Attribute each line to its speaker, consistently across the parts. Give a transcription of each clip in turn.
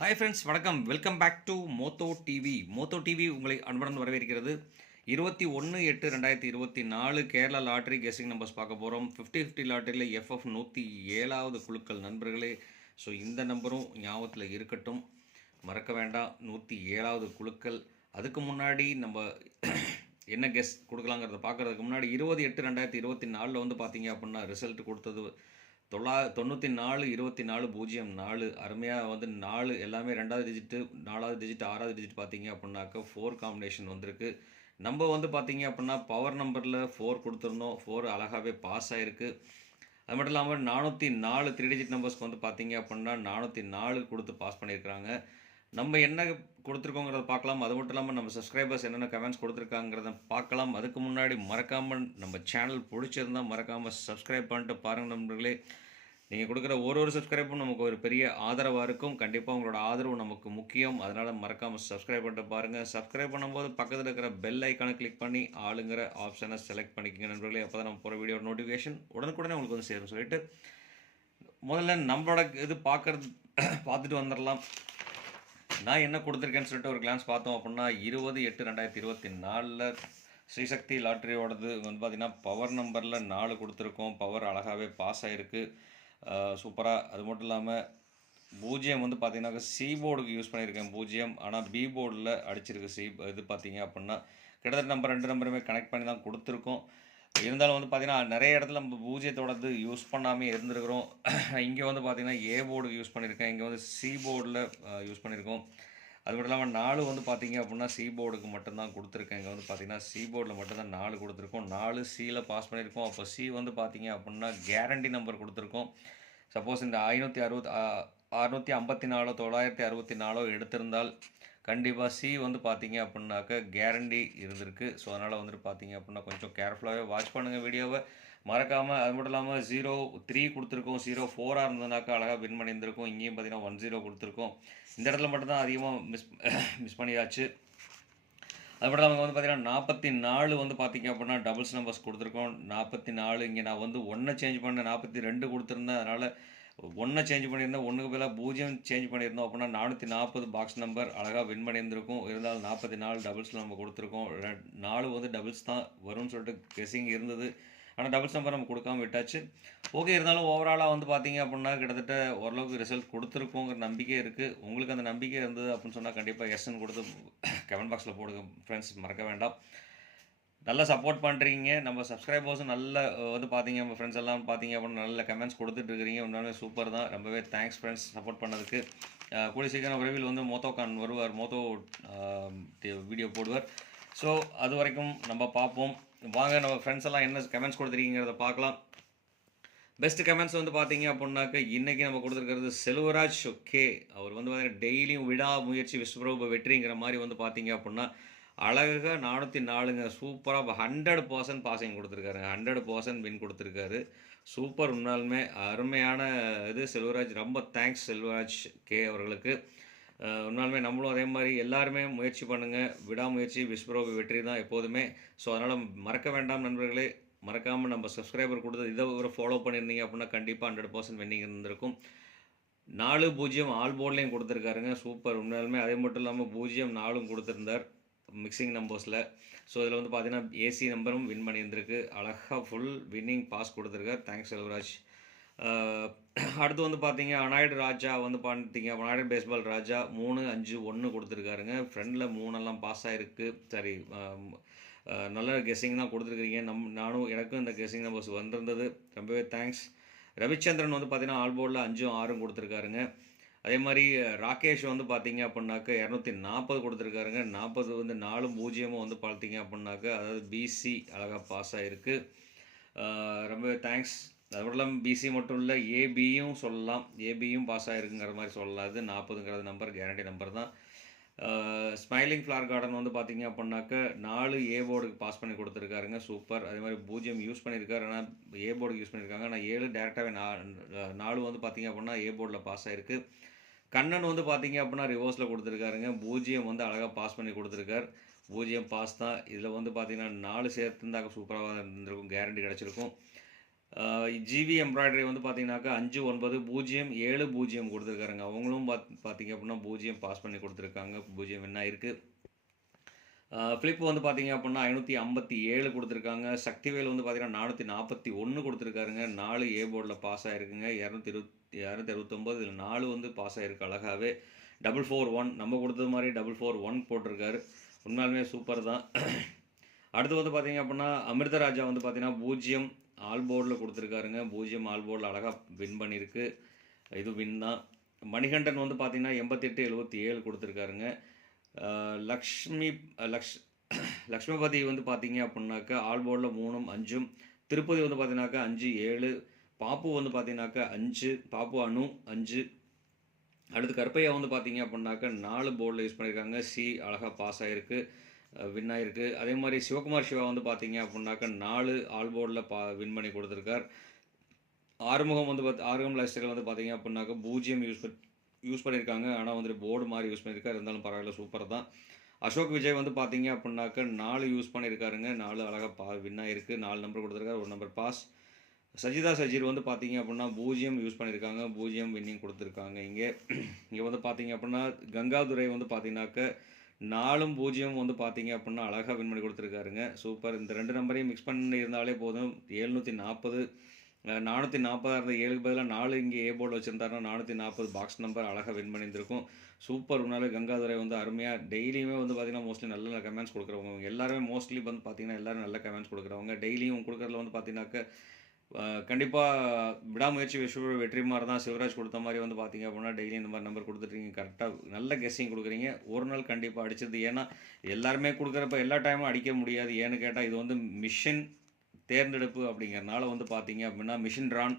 Speaker 1: Hi friends வணக்கம். Welcome back to Motho TV Motho TV உங்களை அன்புடன் வரவேற்கிறது. இருபத்தி ஒன்று எட்டு ரெண்டாயிரத்தி இருபத்தி நாலு கேரளா லாட்ரி கெஸிங் நம்பர்ஸ் பார்க்க போகிறோம் ஃபிஃப்டி ஃபிஃப்டி லாட்டரியில் எஃப்எஃப் நூற்றி ஏழாவது குழுக்கள் நண்பர்களே. ஸோ இந்த நம்பரும் ஞாபகத்தில் இருக்கட்டும். மறக்க வேண்டாம். நூற்றி ஏழாவது குழுக்கள். அதுக்கு முன்னாடி நம்ம என்ன கெஸ் கொடுக்கலாங்கிறத பார்க்குறதுக்கு முன்னாடி இருபது எட்டு ரெண்டாயிரத்தி இருபத்தி நாலில் வந்து பார்த்தீங்க அப்படின்னா ரிசல்ட் கொடுத்தது தொள்ளா தொண்ணூற்றி நாலு இருபத்தி நாலு பூஜ்ஜியம் நாலு. அருமையாக வந்து நாலு எல்லாமே ரெண்டாவது டிஜிட்டு நாலாவது டிஜிட் ஆறாவது டிஜிட் பார்த்தீங்க அப்படின்னாக்க ஃபோர் காம்பினேஷன் வந்திருக்கு. நம்ம வந்து பார்த்தீங்க அப்படின்னா பவர் நம்பரில் ஃபோர் கொடுத்துருந்தோம். ஃபோர் அழகாகவே பாஸ் ஆகிருக்கு அது மட்டும் இல்லாமல் நானூற்றி நாலு த்ரீ டிஜிட் நம்பர்ஸ்க்கு வந்து பார்த்தீங்க அப்படின்னா நானூற்றி நாலு கொடுத்து பாஸ் பண்ணியிருக்கிறாங்க நம்ம என்ன கொடுத்துருக்கோங்கிறத பார்க்கலாம் அது மட்டும் இல்லாமல் நம்ம சப்ஸ்கிரைபர்ஸ் என்னென்ன கமெண்ட்ஸ் கொடுத்துருக்காங்கிறத பார்க்கலாம் அதுக்கு முன்னாடி மறக்காமல் நம்ம சேனல் பிடிச்சிருந்தா மறக்காமல் சப்ஸ்கிரைப் பண்ணிட்டு பாருங்கள் நண்பர்களே. நீங்கள் கொடுக்குற ஒரு ஒரு சப்ஸ்கிரைபும் நமக்கு ஒரு பெரிய ஆதரவாக இருக்கும். கண்டிப்பாக உங்களோட ஆதரவு நமக்கு முக்கியம். அதனால் மறக்காமல் சப்ஸ்கிரைப் பண்ணிட்டு பாருங்கள் சப்ஸ்கிரைப் பண்ணும்போது பக்கத்தில் இருக்கிற பெல் ஐக்கானை கிளிக் பண்ணி ஆளுங்கிற ஆப்ஷனை செலக்ட் பண்ணிக்கோங்க நண்பர்களே. அப்போ தான் நம்ம போகிற வீடியோ நோட்டிஃபிகேஷன் உடனுக்குடனே உங்களுக்கு வந்து சேரும். சொல்லிட்டு முதல்ல நம்மளோட இது பார்க்குறது பார்த்துட்டு வந்துடலாம் நான் என்ன கொடுத்துருக்கேன்னு சொல்லிட்டு ஒரு கிளான்ஸ் பார்த்தோம் அப்படின்னா இருபது எட்டு ரெண்டாயிரத்தி இருபத்தி நாலில் ஸ்ரீசக்தி லாட்ரியோடது வந்து பார்த்திங்கன்னா பவர் நம்பரில் நாலு கொடுத்துருக்கோம். பவர் அழகாகவே பாஸ் ஆகிருக்கு சூப்பராக அது மட்டும் இல்லாமல் பூஜ்ஜியம் வந்து பார்த்தீங்கன்னாக்கா சி போர்டுக்கு யூஸ் பண்ணியிருக்கேன் பூஜ்ஜியம். ஆனால் பி போர்டில் அடிச்சிருக்கு சி இது பார்த்தீங்க அப்படின்னா கிட்டத்தட்ட நம்பர் ரெண்டு நம்பருமே கனெக்ட் பண்ணி தான் கொடுத்துருக்கோம். இருந்தாலும் வந்து பார்த்திங்கன்னா நிறைய இடத்துல நம்ம பூஜ்ஜியத்தோடது யூஸ் பண்ணாமே இருந்திருக்கிறோம். இங்கே வந்து பார்த்திங்கன்னா ஏ போர்டுக்கு யூஸ் பண்ணியிருக்கேன் இங்கே வந்து சி போர்டில் யூஸ் பண்ணியிருக்கோம் அது மட்டும் இல்லாமல் நாலு வந்து பார்த்தீங்க அப்படின்னா சி போர்டுக்கு மட்டும்தான் கொடுத்துருக்கேன். இங்கே வந்து பார்த்தீங்கன்னா சி போர்டில் மட்டும்தான் நாலு கொடுத்துருக்கோம். நாலு சியில் பாஸ் பண்ணியிருக்கோம். அப்போ சி வந்து பார்த்தீங்க அப்படின்னா கேரண்டி நம்பர் கொடுத்துருக்கோம். சப்போஸ் இந்த ஐநூற்றி அறுபத்தி அறுநூற்றி ஐம்பத்தி நாலோ தொள்ளாயிரத்தி அறுபத்தி நாலோ எடுத்திருந்தால் கண்டிப்பாக சி வந்து பார்த்தீங்க அப்படின்னாக்க கேரண்டி இருந்திருக்கு. ஸோ அதனால் வந்துட்டு பார்த்தீங்க அப்படின்னா கொஞ்சம் கேர்ஃபுல்லாகவே வாட்ச் பண்ணுங்கள் வீடியோவை. மறக்காமல் அது மட்டும் இல்லாமல் ஜீரோ த்ரீ கொடுத்துருக்கோம். ஜீரோ ஃபோராக இருந்ததுனாக்கா அழகாக வின் பண்ணியிருந்திருக்கோம். இங்கேயும் பார்த்தீங்கன்னா ஒன் ஜீரோ கொடுத்துருக்கோம். இந்த இடத்துல மட்டும்தான் அதிகமாக மிஸ் மிஸ் பண்ணியாச்சு. அது மட்டும் இல்லாமல் வந்து பார்த்தீங்கன்னா நாற்பத்தி நாலு வந்து பார்த்தீங்க அப்படின்னா டபுள்ஸ் நம்பர்ஸ் கொடுத்துருக்கோம். நாற்பத்தி நாலு இங்கே நான் வந்து ஒன்றை சேஞ்ச் பண்ணேன். நாற்பத்தி ரெண்டு கொடுத்துருந்தேன். அதனால் ஒன்றை சேஞ்ச் பண்ணியிருந்தேன். ஒன்றுக்கு பதிலாக பூஜ்ஜியம் சேஞ்ச் பண்ணியிருந்தோம் அப்படின்னா நானூற்றி நாற்பது பாக்ஸ் நம்பர் அழகாக வின் பண்ணியிருந்திருக்கும். இருந்தாலும் நாற்பத்தி நாலு டபுள்ஸ் நம்ம கொடுத்துருக்கோம். நாலு வந்து டபுள்ஸ் தான் வரும்னு சொல்லிட்டு கெஸிங் இருந்தது. ஆனால் டபுள் சம்பர் நம்ம கொடுக்காம விட்டாச்சு. ஓகே இருந்தாலும் ஓவராலாக வந்து பார்த்தீங்க அப்படின்னா கிட்டத்தட்ட ஓரளவுக்கு ரிசல்ட் கொடுத்துருக்கோங்கிற நம்பிக்கை இருக்குது உங்களுக்கு அந்த நம்பிக்கை இருந்தது அப்படின்னு சொன்னால் கண்டிப்பாக எஸ்ன்னு கொடுத்து கமெண்ட் பாக்ஸில் போடுங்க ஃப்ரெண்ட்ஸ் மறக்க வேண்டாம். நல்லா சப்போர்ட் பண்ணுறீங்க நம்ம சப்ஸ்கிரைபர்ஸும் நல்ல வந்து பார்த்தீங்க நம்ம ஃப்ரெண்ட்ஸ் எல்லாம் பார்த்தீங்க அப்படின்னா நல்ல கமெண்ட்ஸ் கொடுத்துட்ருக்கிறீங்க இருக்கிறீங்க. சூப்பர் தான். ரொம்பவே தேங்க்ஸ் ஃப்ரெண்ட்ஸ் சப்போர்ட் பண்ணதுக்கு. கூடிய சீக்கிரம் விரைவில் வந்து மோத்தோ கான் வருவார். மோத்தோ வீடியோ போடுவார். ஸோ அது வரைக்கும் நம்ம பார்ப்போம். வாங்க நம்ம ஃப்ரெண்ட்ஸ் எல்லாம் என்ன கமெண்ட்ஸ் கொடுத்துருக்கீங்கிறத பார்க்கலாம். பெஸ்ட் கமெண்ட்ஸ் வந்து பார்த்தீங்க அப்படின்னாக்க இன்றைக்கி நம்ம கொடுத்துருக்கிறது செல்வராஜ் கே அவர் வந்து பார்த்தீங்கன்னா டெய்லியும் விடா முயற்சி விஸ்வரூப வெற்றிங்கிற மாதிரி வந்து பார்த்தீங்க அப்படின்னா அழகாக நானூற்றி நாலுங்க சூப்பராக ஹண்ட்ரட் பர்சன்ட் பாசிங் கொடுத்துருக்காருங்க. ஹண்ட்ரட் பர்சன்ட் வின் கொடுத்துருக்காரு. சூப்பர் உன்னாலுமே அருமையான இது செல்வராஜ். ரொம்ப தேங்க்ஸ் செல்வராஜ் கே அவர்களுக்கு. உண்மையாலுமே நம்மளும் அதே மாதிரி எல்லாருமே முயற்சி பண்ணுங்கள் விடாமுயற்சி விஸ்வரூப வெற்றி தான் எப்போதுமே. ஸோ அதனால் மறக்க வேண்டாம் நண்பர்களே. மறக்காமல் நம்ம சப்ஸ்கிரைபர் கொடுத்து இதை ஒரு ஃபாலோ பண்ணியிருந்தீங்க அப்படின்னா கண்டிப்பாக ஹண்ட்ரட் பர்சன்ட் வென்னிங் இருந்திருக்கும். நாலு பூஜ்ஜியம் ஆல் போர்ட்லேயும் கொடுத்துருக்காருங்க. சூப்பர் உண்மையாலுமே அதே மட்டும் இல்லாமல் பூஜ்ஜியம் நாலும் கொடுத்துருந்தார் மிக்சிங் நம்பர்ஸில் ஸோ இதில் வந்து பார்த்தீங்கன்னா ஏசி நம்பரும் வின் பண்ணியிருந்திருக்கு. அழகாக ஃபுல் வின்னிங் பாஸ் கொடுத்துருக்கார். தேங்க்ஸ் செல்வராஜ். அடுத்து வந்து பார்த்தீங்க அனாய்டு ராஜா வந்து பார்த்தீங்க அனாய்டு பேஸ்பால் ராஜா மூணு அஞ்சு ஒன்று கொடுத்துருக்காருங்க. ஃப்ரெண்டில் மூணெல்லாம் பாஸ் ஆகிருக்கு சரி நல்ல கெஸ்ஸிங் தான் கொடுத்துருக்கீங்க நம் நானும் எனக்கும் இந்த கெஸ்ஸிங் நம்பர்ஸ் வந்திருந்தது. ரொம்பவே தேங்க்ஸ் ரவிச்சந்திரன் வந்து பார்த்தீங்கன்னா ஆல்போர்டில் அஞ்சும் ஆறும் கொடுத்துருக்காருங்க. அதே மாதிரி ராகேஷ் வந்து பார்த்தீங்க அப்படின்னாக்க இரநூத்தி நாற்பது கொடுத்துருக்காருங்க. நாற்பது வந்து நாலும் பூஜ்ஜியமும் வந்து பார்த்தீங்க அப்படின்னாக்க அதாவது பிசி அழகாக பாஸ் ஆகிருக்கு ரொம்பவே தேங்க்ஸ் அது மட்டும் இல்லாமல் பிசி மட்டும் இல்லை ஏபியும் சொல்லலாம். ஏபியும் பாஸ் ஆகிருக்குங்கிற மாதிரி சொல்லாது நாற்பதுங்கிறது நம்பர் கேரண்டி நம்பர் தான். ஸ்மைலிங் ஃப்ளார் கார்டன் வந்து பார்த்தீங்க அப்படின்னாக்க நாலு ஏ போர்டுக்கு பாஸ் பண்ணி கொடுத்துருக்காருங்க. சூப்பர் அதே மாதிரி பூஜ்ஜியம் யூஸ் பண்ணியிருக்காரு. ஆனால் ஏ போர்டுக்கு யூஸ் பண்ணியிருக்காங்க. ஆனால் ஏழு டேரெக்டாகவே நா நாலு வந்து பார்த்தீங்க அப்படின்னா ஏ போர்டில் பாஸ் ஆகிருக்கு கண்ணன் வந்து பார்த்தீங்க அப்படின்னா ரிவர்ஸில் கொடுத்துருக்காருங்க. பூஜ்ஜியம் வந்து அழகாக பாஸ் பண்ணி கொடுத்துருக்கார். பூஜ்ஜியம் பாஸ் தான். இதில் வந்து பார்த்தீங்கன்னா நாலு சேர்த்துருந்தாக்க சூப்பராக இருந்திருக்கும். கேரண்டி கிடச்சிருக்கும். ஜிவி எம்ப்ராய்டரி வந்து பார்த்தீங்கன்னாக்கா அஞ்சு ஒன்பது பூஜ்ஜியம் ஏழு பூஜ்ஜியம் கொடுத்துருக்காருங்க. அவங்களும் பாத் பார்த்தீங்க அப்படின்னா பூஜ்ஜியம் பாஸ் பண்ணி கொடுத்துருக்காங்க. பூஜ்ஜியம் என்ன இருக்குது ஃப்ளிப் வந்து பார்த்தீங்க அப்படின்னா ஐநூற்றி ஐம்பத்தி ஏழு கொடுத்துருக்காங்க. சக்திவேல் வந்து பார்த்தீங்கன்னா நானூற்றி நாற்பத்தி ஒன்று கொடுத்துருக்காருங்க. நாலு ஏ போர்டில் பாஸ் ஆகிருக்குங்க இரநூத்தி இருபத்தி இரநூத்தி அறுபத்தொம்போது இதில் நாலு வந்து பாஸ் ஆகிருக்கு அழகாகவே டபுள் ஃபோர் ஒன் நம்ம கொடுத்தது மாதிரி டபுள் ஃபோர் ஒன் போட்டிருக்காரு. உண்மையாலுமே சூப்பர் தான். அடுத்து வந்து பார்த்தீங்க அப்படின்னா அமிர்தராஜா வந்து பார்த்தீங்கன்னா பூஜ்ஜியம் ஆல் போர்டில் கொடுத்துருக்காருங்க. பூஜ்ஜியம் ஆல் போர்டில் அழகாக வின் பண்ணியிருக்கு. இது வின் தான். மணிகண்டன் வந்து பார்த்திங்கன்னா எண்பத்தெட்டு எழுபத்தி ஏழு கொடுத்துருக்காருங்க லக்ஷ்மி லக்ஷ் லக்ஷ்மிபதி வந்து பார்த்தீங்க அப்படின்னாக்கா ஆல் போர்டில் மூணும் அஞ்சும். திருப்பதி வந்து பார்த்தீங்கன்னாக்கா அஞ்சு ஏழு. பாப்பு வந்து பார்த்தீங்கன்னாக்கா அஞ்சு. பாப்பு அணு அஞ்சு. அடுத்து கருப்பையா வந்து பார்த்தீங்க அப்படின்னாக்கா நாலு போர்டில் யூஸ் பண்ணியிருக்காங்க. சி அழகாக பாஸ் ஆகிருக்கு வின் ஆகிருக்கு அதே மாதிரி சிவகுமார் சிவா வந்து பார்த்தீங்க அப்படின்னாக்கா நாலு ஆல் போர்டில் பா வின் பண்ணி கொடுத்துருக்கார். ஆறுமுகம் வந்து பார்த்து ஆறுமுகம் லைஃப் வந்து பார்த்தீங்க அப்படின்னாக்கா பூஜ்ஜியம் யூஸ் யூஸ் பண்ணியிருக்காங்க ஆனால் வந்துட்டு போர்டு மாதிரி யூஸ் பண்ணியிருக்காரு இருந்தாலும் பரவாயில்ல சூப்பர் தான். அசோக் விஜய் வந்து பார்த்தீங்க அப்படின்னாக்க நாலு யூஸ் பண்ணியிருக்காருங்க நாலு அழகாக பா வின் ஆகிருக்கு நாலு நம்பர் கொடுத்துருக்காரு. ஒரு நம்பர் பாஸ். சஜிதா சஜீர் வந்து பார்த்தீங்க அப்படின்னா பூஜ்ஜியம் யூஸ் பண்ணியிருக்காங்க பூஜ்ஜியம் வின்னிங் கொடுத்துருக்காங்க இங்கே. இங்கே வந்து பார்த்தீங்க அப்படின்னா கங்காதுரை வந்து பார்த்தீங்கன்னாக்க நாலும் பூஜ்ஜியம் வந்து பார்த்தீங்க அப்படின்னா அழகாக வின் பண்ணி கொடுத்துருக்காருங்க. சூப்பர் இந்த ரெண்டு நம்பரையும் மிக்ஸ் பண்ணி இருந்தாலே போதும் எழுநூற்றி நாற்பது நானூற்றி நாற்பதாக இருந்த ஏழுக்கு பதிலாக நாலு இங்கே ஏ போர்டு வச்சுருந்தாருன்னா நானூற்றி நாற்பது பாக்ஸ் நம்பர் அழகாக வின் பண்ணியிருந்திருக்கும். சூப்பர் உன்னால கங்காதுரை வந்து அருமையாக டெய்லியுமே வந்து பார்த்தீங்கன்னா மோஸ்ட்லி நல்ல நல்ல கமெண்ட்ஸ் கொடுக்குறவங்க. எல்லாருமே மோஸ்ட்லி வந்து பார்த்தீங்கன்னா எல்லோரும் நல்ல கமெண்ட்ஸ் கொடுக்குறவங்க. டெய்லியும் கொடுக்குறதுல வந்து பார்த்தீங்கன்னாக்க கண்டிப்பாக விடாமுயற்சி விஸ்வ வெற்றிமாறு தான் சிவராஜ் கொடுத்த மாதிரி வந்து பார்த்தீங்க அப்படின்னா டெய்லி இந்த மாதிரி நம்பர் கொடுத்துட்ருக்கீங்க கரெக்டாக நல்ல கெஸ்ஸிங் கொடுக்குறீங்க. ஒரு நாள் கண்டிப்பாக அடிச்சது ஏன்னா எல்லாருமே கொடுக்குறப்ப எல்லா டைமும் அடிக்க முடியாது. ஏன்னு கேட்டால் இது வந்து மிஷின் தேர்ந்தெடுப்பு அப்படிங்கிறனால வந்து பார்த்தீங்க அப்படின்னா மிஷின் ரான்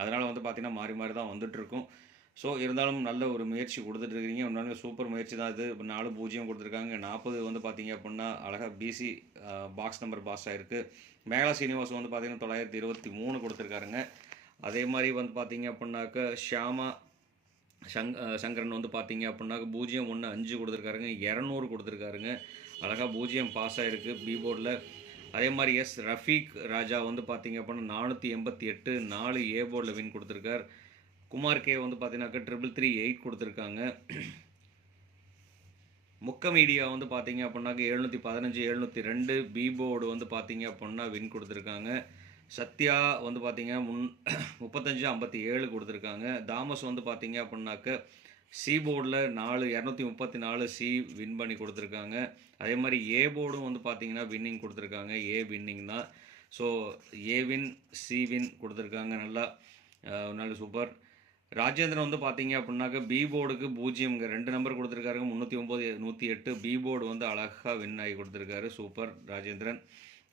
Speaker 1: அதனால் வந்து பார்த்திங்கன்னா மாறி மாறி தான் வந்துட்டுருக்கும். ஸோ இருந்தாலும் நல்ல ஒரு முயற்சி கொடுத்துட்ருக்கிறீங்க உண்மையாலுமே சூப்பர் முயற்சி தான் இது. இப்போ நாலு பூஜ்ஜியம் கொடுத்துருக்காங்க. நாற்பது வந்து பார்த்தீங்க அப்படின்னா அழகாக பிசி பாக்ஸ் நம்பர் பாஸ் ஆகிருக்கு மேகலா சீனிவாஸ் வந்து பார்த்தீங்கன்னா தொள்ளாயிரத்தி இருபத்தி மூணு கொடுத்துருக்காருங்க. அதே மாதிரி வந்து பார்த்தீங்க அப்படின்னாக்க ஷியாமா சங் சங்கரன் வந்து பார்த்தீங்க அப்படின்னாக்க பூஜ்ஜியம் ஒன்று அஞ்சு கொடுத்துருக்காருங்க. இரநூறு கொடுத்துருக்காருங்க. அழகாக பூஜ்ஜியம் பாஸ் ஆகிருக்கு பி போர்டில் அதே மாதிரி எஸ் ரஃபீக் ராஜா வந்து பார்த்தீங்க அப்படின்னா நானூற்றி எண்பத்தி எட்டு நாலு ஏ போர்டில் வின் கொடுத்துருக்கார். குமார் கே வந்து பார்த்தீங்கன்னாக்கா ட்ரிபிள் த்ரீ எயிட் கொடுத்துருக்காங்க. முக்க மீடியா வந்து பார்த்தீங்க அப்படின்னாக்க எழுநூற்றி பதினஞ்சு எழுநூற்றி ரெண்டு பீபோர்டு வந்து பார்த்தீங்க அப்படின்னா வின் கொடுத்துருக்காங்க. சத்யா வந்து பார்த்தீங்க முன் முப்பத்தஞ்சு ஐம்பத்தி ஏழு கொடுத்துருக்காங்க. தாமஸ் வந்து பார்த்தீங்க அப்படின்னாக்க சி போர்டில் நாலு இரநூத்தி முப்பத்தி நாலு சி வின் பண்ணி கொடுத்துருக்காங்க. அதே மாதிரி ஏ போர்டும் வந்து பார்த்தீங்கன்னா வின்னிங் கொடுத்துருக்காங்க. ஏ வின்னிங் தான். So A win C win கொடுத்துருக்காங்க. நல்லா நல்ல சூப்பர் ராஜேந்திரன் வந்து பார்த்தீங்க அப்படின்னாக்க பி போர்டுக்கு பூஜ்ஜியம்ங்க. ரெண்டு நம்பர் கொடுத்துருக்காருங்க. முந்நூற்றி ஒம்பது நூற்றி எட்டு. பி போர்டு வந்து அழகாக வின் ஆகி கொடுத்துருக்காரு. சூப்பர் ராஜேந்திரன்.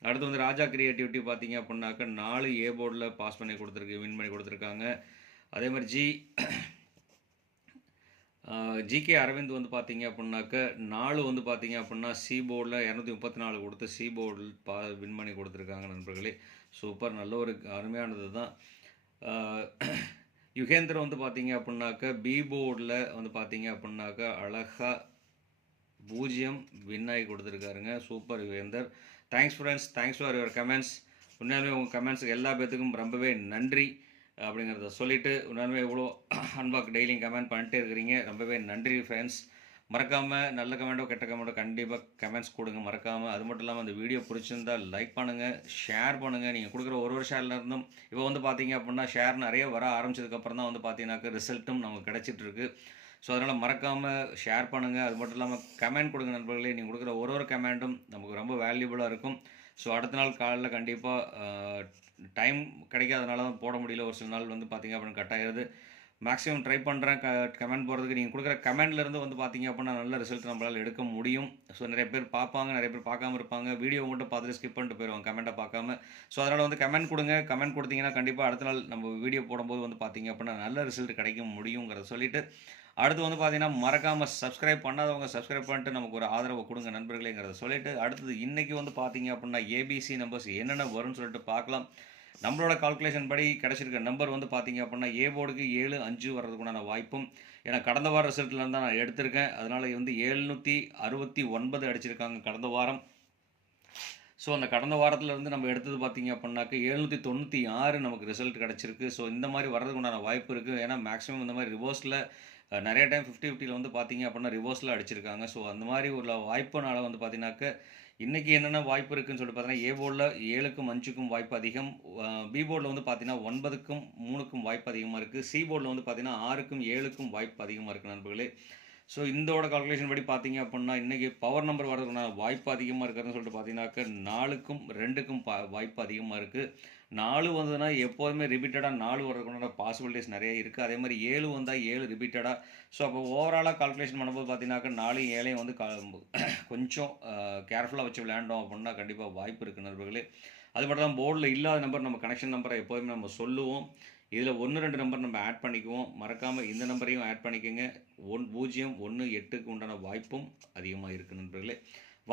Speaker 1: அடுத்து வந்து ராஜா கிரியேட்டிவிட்டி பார்த்தீங்க அப்படின்னாக்க நாலு ஏ போர்டில் பாஸ் பண்ணி கொடுத்துருக்கு வின் பண்ணி கொடுத்துருக்காங்க. அதே மாதிரி ஜி ஜிகே அரவிந்த் வந்து பார்த்தீங்க அப்படின்னாக்க நாலு வந்து பார்த்தீங்க அப்படின்னா சி போர்டில் இரநூத்தி முப்பத்தி நாலு கொடுத்து சி போர்டில் பா வின் பண்ணி கொடுத்துருக்காங்க நண்பர்களே. சூப்பர் நல்ல ஒரு அருமையானது தான் யுகேந்திரன் வந்து பார்த்தீங்க அப்படின்னாக்க பி போர்டில் வந்து பார்த்தீங்க அப்படின்னாக்க அழகாக பூஜ்ஜியம் வின்னாகி கொடுத்துருக்காருங்க. Super Yugendar. Thanks friends thanks for your comments உண்மையாலுமே உங்கள் கமெண்ட்ஸுக்கு எல்லா பேத்துக்கும் ரொம்பவே நன்றி அப்படிங்கிறத சொல்லிவிட்டு உண்மையாலுமே இவ்வளோ அன்பாக் டெய்லியும் கமெண்ட் பண்ணிட்டே இருக்கிறீங்க. ரொம்பவே நன்றி ஃப்ரெண்ட்ஸ் மறக்காமல் நல்ல கமெண்ட்டோ கெட்ட கமெண்ட்டோ கண்டிப்பாக கமெண்ட்ஸ் கொடுங்க. மறக்காமல் அது மட்டும் இல்லாமல் அந்த வீடியோ பிடிச்சிருந்தா லைக் பண்ணுங்கள் ஷேர் பண்ணுங்கள் நீங்கள் கொடுக்குற ஒரு ஒரு ஷேர்ல இருந்தும் இப்போ வந்து பார்த்தீங்க அப்படின்னா ஷேர் நிறைய வர ஆரம்பிச்சதுக்கப்புறம் தான் வந்து பார்த்தீங்கன்னாக்க ரிசல்ட்டும் நமக்கு கிடச்சிட்ருக்கு ஸோ அதனால் மறக்காமல் ஷேர் பண்ணுங்கள் அது மட்டும் இல்லாமல் கமெண்ட் கொடுங்க நண்பர்களே. நீங்கள் கொடுக்குற ஒரு ஒரு கமெண்ட்டும் நமக்கு ரொம்ப வேல்யூபுளாக இருக்கும். ஸோ அடுத்த நாள் காலையில் கண்டிப்பாக டைம் கிடைக்காதனால தான் போட முடியல. ஒரு சில நாள் வந்து பார்த்தீங்க அப்படின்னு கட் ஆயிருது. மேக்ஸிமம் ட்ரை பண்ணுறேன் க கமெண்ட் போகிறதுக்கு நீங்கள் கொடுக்குற கமெண்ட்லேருந்து வந்து பார்த்தீங்க அப்படின்னா நல்ல ரிசல்ட் நம்மளால் எடுக்க முடியும். ஸோ நிறைய பேர் பார்ப்பாங்க நிறைய பேர் பார்க்காம இருப்பாங்க. வீடியோ மட்டும் பார்த்துட்டு ஸ்கிப் பண்ணிட்டு போயிடுவாங்க கமெண்ட்டை பார்க்காம. ஸோ அதனால் வந்து கமெண்ட் கொடுங்க. கமெண்ட் கொடுத்தீங்கன்னா கண்டிப்பாக அடுத்த நாள் நம்ம வீடியோ போடும்போது வந்து பார்த்தீங்க அப்படின்னா நல்ல ரிசல்ட் கிடைக்க முடியுங்கிறத சொல்லிட்டு அடுத்து வந்து பார்த்தீங்கன்னா மறக்காமல் சப்ஸ்கிரைப் பண்ணாதவங்க சப்ஸ்கிரைப் பண்ணிட்டு நமக்கு ஒரு ஆதரவு கொடுங்க நண்பர்களேங்கிறத சொல்லிட்டு அடுத்தது இன்றைக்கி வந்து பார்த்தீங்க அப்படின்னா ஏபிசி நம்பர்ஸ் என்னென்ன வரும்னு சொல்லிட்டு பார்க்கலாம். நம்மளோட கால்குலேஷன் படி கிடச்சிருக்க நம்பர் வந்து பார்த்தீங்க அப்படின்னா ஏ போர்டுக்கு ஏழு அஞ்சு வர்றதுக்குண்டான வாய்ப்பும் ஏன்னா கடந்த வார ரிசல்ட்லேருந்து தான் நான் எடுத்திருக்கேன். அதனால் வந்து ஏழ்நூற்றி அறுபத்தி ஒன்பது அடிச்சிருக்காங்க கடந்த வாரம். ஸோ அந்த கடந்த வாரத்துலேருந்து நம்ம எடுத்தது பார்த்தீங்க அப்படின்னாக்க எழுநூற்றி தொண்ணூற்றி ஆறு நமக்கு ரிசல்ட் கிடச்சிருக்கு. ஸோ இந்த மாதிரி வர்றதுக்கு உண்டான வாய்ப்பு இருக்குது ஏன்னா மேக்ஸிமம் இந்த மாதிரி ரிவர்ஸில் நிறைய டைம் ஃபிஃப்டி ஃபிஃப்டியில் வந்து பார்த்தீங்க அப்படின்னா ரிவர்ஸில் அடிச்சிருக்காங்க. ஸோ அந்த மாதிரி உள்ள வாய்ப்புனால வந்து பார்த்தீங்கன்னாக்க இன்றைக்கி என்னென்ன வாய்ப்பு இருக்குன்னு சொல்லிட்டு பார்த்தீங்கன்னா ஏ போர்டில் ஏழுக்கும் அஞ்சுக்கும் வாய்ப்பு அதிகம். பி போர்டில் வந்து பார்த்தீங்கன்னா ஒன்பதுக்கும் மூணுக்கும் வாய்ப்பு அதிகமாக இருக்குது சி போர்டில் வந்து பார்த்தீங்கன்னா ஆறுக்கும் ஏழுக்கும் வாய்ப்பு அதிகமாக இருக்குது நண்பர்களே. ஸோ இந்தோட கால்குலேஷன் படி பார்த்தீங்க அப்படின்னா இன்றைக்கி பவர் நம்பர் வரதுக்கான வாய்ப்பு அதிகமாக இருக்கிறதுன்னு சொல்லிட்டு பார்த்தீங்கன்னாக்க நாலுக்கும் ரெண்டுக்கும் பா வாய்ப்பு அதிகமாக இருக்குது நாலு வந்ததுன்னா எப்போதுமே ரிப்பீட்டடாக நாலு வரதுக்குண்டான பாசிபிலிட்டிஸ் நிறைய இருக்குது அதே மாதிரி ஏழு வந்தால் ஏழு ரிப்பீட்டடாக ஸோ அப்போ ஓவராலாக கால்குலேஷன் பண்ணும்போது பார்த்தீங்கன்னாக்க நாலையும் ஏழையும் வந்து கொஞ்சம் கேர்ஃபுல்லாக வச்சு விளையாண்டோம் அப்படின்னா கண்டிப்பாக வாய்ப்பு இருக்குது நண்பர்களே. அது மட்டும் தான் போர்டில் இல்லாத நம்பர் நம்ம கனெக்ஷன் நம்பரை எப்போதுமே நம்ம சொல்லுவோம். இதில் ஒன்று ரெண்டு நம்பர் நம்ம ஆட் பண்ணிக்குவோம். மறக்காமல் இந்த நம்பரையும் ஆட் பண்ணிக்கோங்க. ஒன் பூஜ்ஜியம் ஒன்று எட்டுக்கு உண்டான வாய்ப்பும் அதிகமாக இருக்குது நண்பர்களே.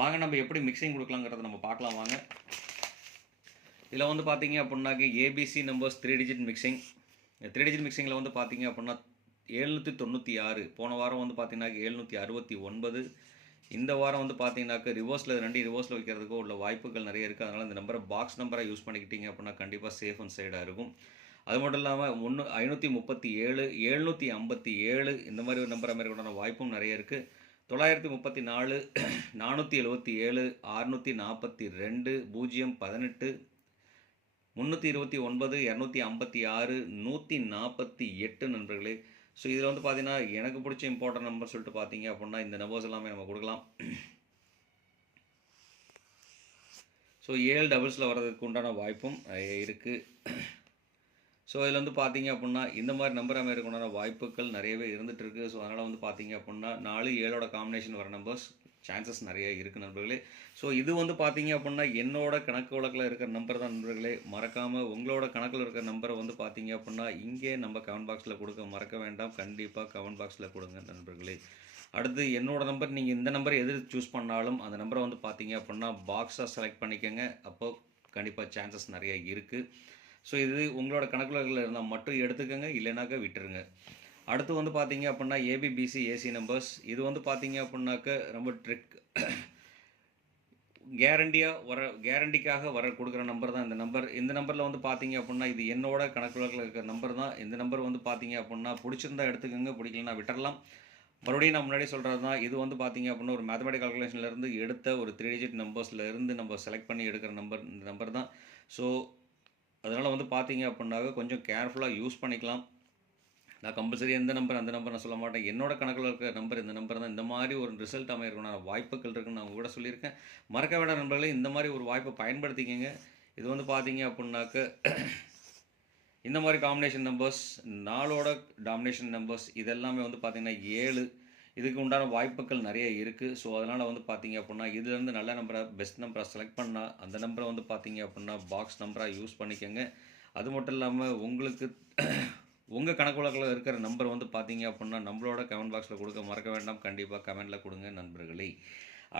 Speaker 1: வாங்க நம்ம எப்படி மிக்சிங் கொடுக்கலாங்கிறத நம்ம பார்க்கலாம். வாங்க. இதில் வந்து பார்த்தீங்க அப்படின்னாக்க ABC numbers three digit mixing three digit மிக்சிங்கில் வந்து பார்த்தீங்க அப்படின்னா எழுநூற்றி தொண்ணூற்றி ஆறு. போன வாரம் வந்து பார்த்தீங்கன்னாக்க எழுநூற்றி அறுபத்தி ஒன்பது. இந்த வாரம் வந்து பார்த்தீங்கன்னாக்க ரிவர்ஸில் ரெண்டு ரிவர்ஸில் வைக்கிறதுக்கோ உள்ள வாய்ப்புகள் நிறைய இருக்குது அதனால் இந்த நம்பரை பாக்ஸ் நம்பராக யூஸ் பண்ணிக்கிட்டீங்க அப்படின்னா கண்டிப்பாக சேஃப் அண்ட் சைடாக இருக்கும். அது மட்டும் இல்லாமல் ஒன்று ஐநூற்றி முப்பத்தி ஏழு எழுநூற்றி ஐம்பத்தி ஏழு இந்த மாதிரி ஒரு நம்பர் அமைக்கிறதான வாய்ப்பும் நிறைய இருக்குது தொள்ளாயிரத்தி முப்பத்தி நாலு நானூற்றி எழுபத்தி ஏழு அறுநூற்றி நாற்பத்தி ரெண்டு பூஜ்ஜியம் பதினெட்டு முந்நூற்றி இருபத்தி ஒன்பது இரநூத்தி ஐம்பத்தி ஆறு நூற்றி நாற்பத்தி எட்டு நண்பர்களே. ஸோ இதில் வந்து பார்த்தீங்கன்னா எனக்கு பிடிச்ச இம்பார்ட்டன்ட் நம்பர் சொல்லிட்டு பார்த்தீங்க அப்படின்னா இந்த நம்பர்ஸ் எல்லாமே நம்ம கொடுக்கலாம். ஸோ ஏழு டபுள்ஸில் வர்றதுக்கு உண்டான வாய்ப்பும் இருக்குது ஸோ இதில் வந்து பார்த்தீங்க அப்படின்னா இந்த மாதிரி நம்பர் அமைக்கிறதுக்கு உண்டான வாய்ப்புகள் நிறையவே இருந்துகிட்ருக்கு ஸோ அதனால் வந்து பார்த்தீங்க அப்படின்னா நாலு ஏழோட காம்பினேஷன் வர நம்பர்ஸ் சான்சஸ் நிறைய இருக்குது நண்பர்களே. ஸோ இது வந்து பார்த்தீங்க அப்படின்னா என்னோட கணக்கு வழக்கில் இருக்கிற நம்பர் தான் நண்பர்களே. மறக்காமல் உங்களோட கணக்கில் இருக்கிற நம்பரை வந்து பார்த்தீங்க அப்படின்னா இங்கே நம்ம கமெண்ட் பாக்ஸில் கொடுக்க மறக்க வேண்டாம். கண்டிப்பாக கமெண்ட் பாக்ஸில் கொடுங்க நண்பர்களே. அடுத்து என்னோட நம்பர் நீங்கள் இந்த நம்பர் எது சூஸ் பண்ணாலும் அந்த நம்பரை வந்து பார்த்தீங்க அப்படின்னா பாக்ஸாக செலக்ட் பண்ணிக்கோங்க. அப்போ கண்டிப்பாக சான்சஸ் நிறைய இருக்குது ஸோ இது உங்களோட கணக்கில் இருந்தால் மட்டும் எடுத்துக்கோங்க. இல்லைனாக்கா விட்டுருங்க. அடுத்து வந்து பார்த்தீங்க அப்படின்னா ஏபிபிசி ஏசி நம்பர்ஸ் இது வந்து பார்த்தீங்க அப்படின்னாக்க ரொம்ப ட்ரிக் கேரண்டியாக வர கேரண்டிக்காக வர கொடுக்குற நம்பர் தான் இந்த நம்பர் இந்த நம்பரில் வந்து பார்த்தீங்க அப்படின்னா இது என்னோட கணக்குல இருக்கிற நம்பர் தான். இந்த நம்பர் வந்து பார்த்தீங்க அப்படின்னா பிடிச்சிருந்தா எடுத்துக்கோங்க பிடிக்கலனா விட்டுறலாம். மறுபடியும் நான் முன்னாடி சொல்கிறது தான். இது வந்து பார்த்தீங்க அப்படின்னா ஒரு மேத்தமெட்டிக் கால்குலேஷன்லேருந்து எடுத்த ஒரு த்ரீ டிஜிட் நம்பர்ஸில் இருந்து நம்ம செலக்ட் பண்ணி எடுக்கிற நம்பர் இந்த நம்பர் தான். ஸோ அதனால் வந்து பார்த்தீங்க அப்படின்னாக்க கொஞ்சம் கேர்ஃபுல்லாக யூஸ் பண்ணிக்கலாம். நான் கம்பல்சரி எந்த நம்பர் அந்த நம்பர் நான் சொல்ல மாட்டேன். என்னோட கணக்கில் இருக்கிற நம்பர் இந்த நம்பர் தான். இந்த மாதிரி ஒரு ரிசல்ட் அமையிருக்கணும் வாய்ப்புகள் இருக்குன்னு நான் கூட சொல்லியிருக்கேன். மறக்க வேண்டாம் நண்பர்களே இந்த மாதிரி ஒரு வாய்ப்பை பயன்படுத்திக்கங்க. இது வந்து பார்த்தீங்க அப்படின்னாக்க இந்த மாதிரி காம்பினேஷன் நம்பர்ஸ் நாளோட டாமினேஷன் நம்பர்ஸ் இதெல்லாமே வந்து பார்த்திங்கன்னா ஏழு. இதுக்கு உண்டான வாய்ப்புகள் நிறைய இருக்குது ஸோ அதனால் வந்து பார்த்தீங்க அப்படின்னா இதுலேருந்து நல்ல நம்பரை பெஸ்ட் நம்பரை செலக்ட் பண்ணால் அந்த நம்பரை வந்து பார்த்தீங்க அப்படின்னா பாக்ஸ் நம்பராக யூஸ் பண்ணிக்கோங்க. அது மட்டும் இல்லாமல் உங்களுக்கு உங்கள் கணக்கு வழக்கில் இருக்கிற நம்பர் வந்து பார்த்தீங்க அப்படின்னா நம்மளோட கமெண்ட் பாக்ஸில் கொடுக்க மறக்க வேண்டாம். கண்டிப்பாக கமெண்ட்டில் கொடுங்க நண்பர்களே.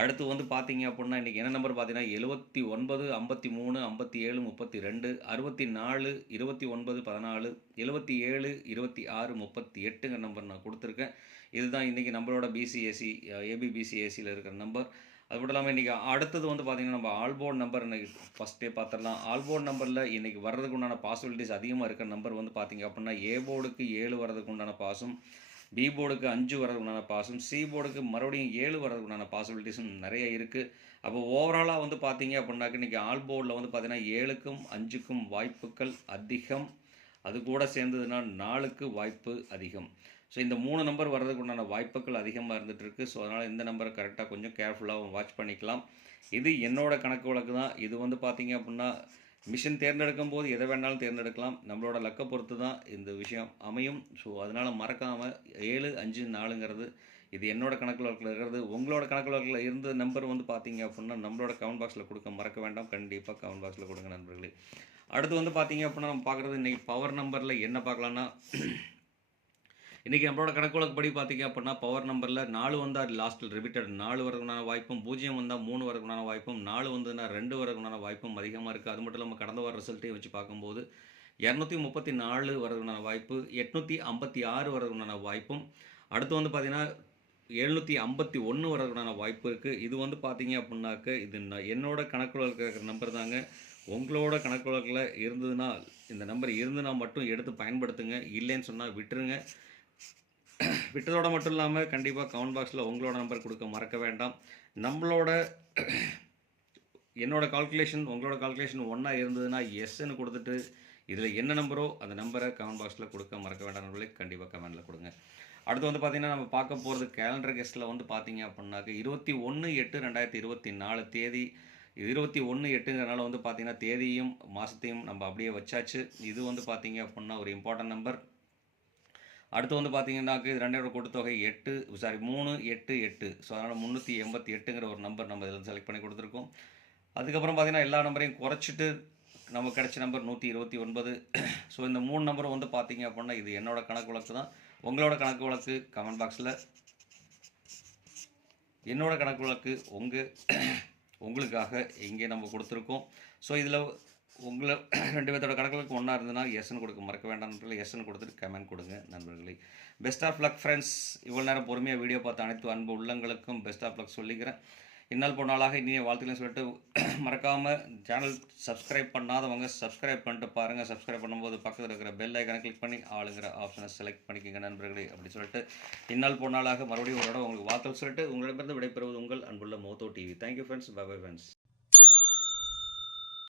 Speaker 1: அடுத்து வந்து பார்த்தீங்க அப்படின்னா இன்றைக்கி என்ன நம்பர் பார்த்தீங்கன்னா எழுபத்தி ஒன்பது ஐம்பத்தி மூணு ஐம்பத்தி ஏழு முப்பத்தி ரெண்டு அறுபத்தி நாலு இருபத்தி ஒன்பது பதினாலு எழுபத்தி ஏழு இருபத்தி ஆறு முப்பத்தி எட்டுங்க நம்பர் நான் கொடுத்துருக்கேன். இதுதான் இன்றைக்கி நம்மளோட பிசிஎஸ்சி ஏபிபிசிஎஸ்சியில் இருக்கிற நம்பர் அது மட்டும் இல்லாமல் இன்றைக்கி அடுத்தது வந்து பார்த்திங்கன்னா நம்ம ஆல்போர்ட் நம்பர் இன்றைக்கி ஃபஸ்ட்டே பார்த்துடலாம் ஆல்போர்ட் நம்பரில் இன்றைக்கி வர்றதுக்கு உண்டான பாசிபிலிட்டிஸ் அதிகமாக இருக்கிற நம்பர் வந்து பார்த்திங்க அப்படின்னா ஏ போர்டுக்கு ஏழு வர்றதுக்கு உண்டான பாசும் பி போர்டுக்கு அஞ்சு வரதுக்கு உண்டான பாசும் சி போர்டுக்கு மறுபடியும் ஏழு வரதுக்கு உண்டான பாசிபிலிட்டிஸும் நிறைய இருக்குது அப்போ ஓவராலாக வந்து பார்த்தீங்க அப்படின்னாக்க இன்றைக்கி ஆல் போர்டில் வந்து பார்த்திங்கன்னா ஏழுக்கும் அஞ்சுக்கும் வாய்ப்புகள் அதிகம். அது கூட சேர்ந்ததுன்னா நாலுக்கு வாய்ப்பு அதிகம். ஸோ இந்த மூணு நம்பர் வர்றதுக்கு உண்டான வாய்ப்புகள் அதிகமாக இருந்துட்டு ஸோ அதனால் இந்த நம்பரை கரெக்டாக கொஞ்சம் கேர்ஃபுல்லாக வாட்ச் பண்ணிக்கலாம். இது என்னோடய கணக்கு வழக்கு தான். இது வந்து பார்த்தீங்க அப்படின்னா மிஷின் தேர்ந்தெடுக்கும் போது எதை வேணாலும் தேர்ந்தெடுக்கலாம். நம்மளோட லக்கை பொறுத்து தான் இந்த விஷயம் அமையும். ஸோ அதனால் மறக்காமல் ஏழு அஞ்சு நாலுங்கிறது இது என்னோட கணக்கு வழக்கில் இருக்கிறது. உங்களோட கணக்கு வழக்கில் இருந்த நம்பர் வந்து பார்த்தீங்க அப்படின்னா நம்மளோட கமெண்ட் பாக்ஸில் கொடுக்க மறக்க வேண்டாம். கண்டிப்பாக கமெண்ட் பாக்ஸில் கொடுங்க நண்பர்களே. அடுத்து வந்து பார்த்தீங்க அப்படின்னா நம்ம பார்க்குறது இன்றைக்கி பவர் நம்பரில் என்ன பார்க்கலான்னா இன்றைக்கி நம்மளோட கணக்குவழக்குப்படி பார்த்தீங்க அப்படின்னா பவர் நம்பரில் நாலு வந்தால் லாஸ்ட்டில் ரிபீட்டட் நாலு வரதுக்குண்டான வாய்ப்பும் பூஜ்ஜியம் வந்தால் மூணு வரதுக்குண்டான வாய்ப்பும் நாலு வந்ததுன்னா ரெண்டு வரதுக்குண்டான வாய்ப்பும் அதிகமாக இருக்குது அது மட்டும் இல்லாமல் கடந்த வார ரிசல்ட்டையும் வச்சு பார்க்கும்போது இரநூத்தி முப்பத்தி நாலு வரதுக்குண்டான வாய்ப்பு எட்நூற்றி ஐம்பத்தி ஆறு வரதுக்குண்டான வாய்ப்பும் அடுத்து வந்து பார்த்திங்கன்னா எழுநூற்றி ஐம்பத்தி ஒன்று வரதுக்கான வாய்ப்பு இருக்குது இது வந்து பார்த்தீங்க அப்படின்னாக்க இது நான் என்னோட கணக்குல இருக்கிற நம்பர் தாங்க. உங்களோட கணக்குல இருந்ததுன்னா இந்த நம்பர் இருந்ததுன்னா மட்டும் எடுத்து பயன்படுத்துங்க. இல்லைன்னு சொன்னால் விட்டுருங்க. விட்டதோட மட்டும் இல்லாமல் கண்டிப்பாக கமெண்ட் பாக்ஸில் உங்களோட நம்பர் கொடுக்க மறக்க வேண்டாம். நம்மளோட என்னோட கால்குலேஷன் உங்களோட கால்குலேஷன் ஒன்றா இருந்ததுன்னா எஸ்ன்னு கொடுத்துட்டு இதில் என்ன நம்பரோ அந்த நம்பரை கமெண்ட் பாக்ஸில் கொடுக்க மறக்க வேண்டாம் நம்பளே கண்டிப்பாக கமெண்ட்டில் கொடுங்க. அடுத்து வந்து பார்த்திங்கன்னா நம்ம பார்க்க போகிறது கேலண்டர் கெஸ்ட்டில் வந்து பார்த்தீங்க அப்படின்னாக்க இருபத்தி ஒன்று எட்டு ரெண்டாயிரத்தி இருபத்தி நாலு தேதி. இருபத்தி ஒன்று எட்டுங்கிறனால வந்து பார்த்திங்கன்னா தேதியும் மாதத்தையும் நம்ம அப்படியே வச்சாச்சு. இது வந்து பார்த்தீங்க அப்படின்னா ஒரு இம்பார்ட்டன்ட் நம்பர் அடுத்து வந்து பார்த்தீங்கன்னாக்க இது ரெண்டோட கூட்டுத்தொகை எட்டு சாரி மூணு எட்டு எட்டு. ஸோ அதனால் முந்நூற்றி எண்பத்தி எட்டுங்கிற ஒரு நம்பர் நம்ம இதில் செலக்ட் பண்ணி கொடுத்துருக்கோம். அதுக்கப்புறம் பார்த்தீங்கன்னா எல்லா நம்பரையும் குறைச்சிட்டு நமக்கு கிடைச்ச நம்பர் நூற்றி இருபத்தி ஒன்பது. ஸோ இந்த மூணு நம்பரும் வந்து பார்த்தீங்க அப்படின்னா இது என்னோட கணக்கு வழக்கு தான். உங்களோட கணக்கு வழக்கு கமெண்ட் பாக்ஸில் என்னோட கணக்கு வழக்கு உங்கள் உங்களுக்காக இங்கே நம்ம கொடுத்துருக்கோம். ஸோ இதில் உங்களை ரெண்டு பேர்த்தோட கணக்குகளுக்கு ஒன்றா இருந்ததுன்னா எஸ்ன்னு கொடுக்க மறக்க வேண்டாம் நண்பர்களே எஸ்ன்னு கொடுத்துட்டு கமெண்ட் கொடுங்க நண்பர்களே. பெஸ்ட் ஆஃப் லக் ஃப்ரெண்ட்ஸ் இவ்வளோ நேரம் பொறுமையாக வீடியோ பார்த்த அனைத்து அன்பு உள்ளங்களுக்கும் பெஸ்ட் ஆஃப் லக் சொல்லிக்கிறேன். இந்நாள் போனாலாக இனிய வாழ்த்துக்கள்னு சொல்லிட்டு மறக்காமல் சேனல் சப்ஸ்கிரைப் பண்ணாதவங்க சப்ஸ்கிரைப் பண்ணிட்டு பாருங்கள் சப்ஸ்கிரைப் பண்ணும்போது பக்கத்தில் இருக்கிற பெல் ஐக்கனை கிளிக் பண்ணி ஆளுங்கிற ஆப்ஷனை செலக்ட் பண்ணிக்கோங்க நண்பர்களே அப்படி சொல்லிட்டு இந்நாள் போனாலாக மறுபடியும் ஒரு இடம் உங்களுக்கு வாழ்த்து சொல்லிட்டு உங்களிடமிருந்து விடைபெறுவது உங்கள் அன்புள்ள Motho TV thank you friends bye bye friends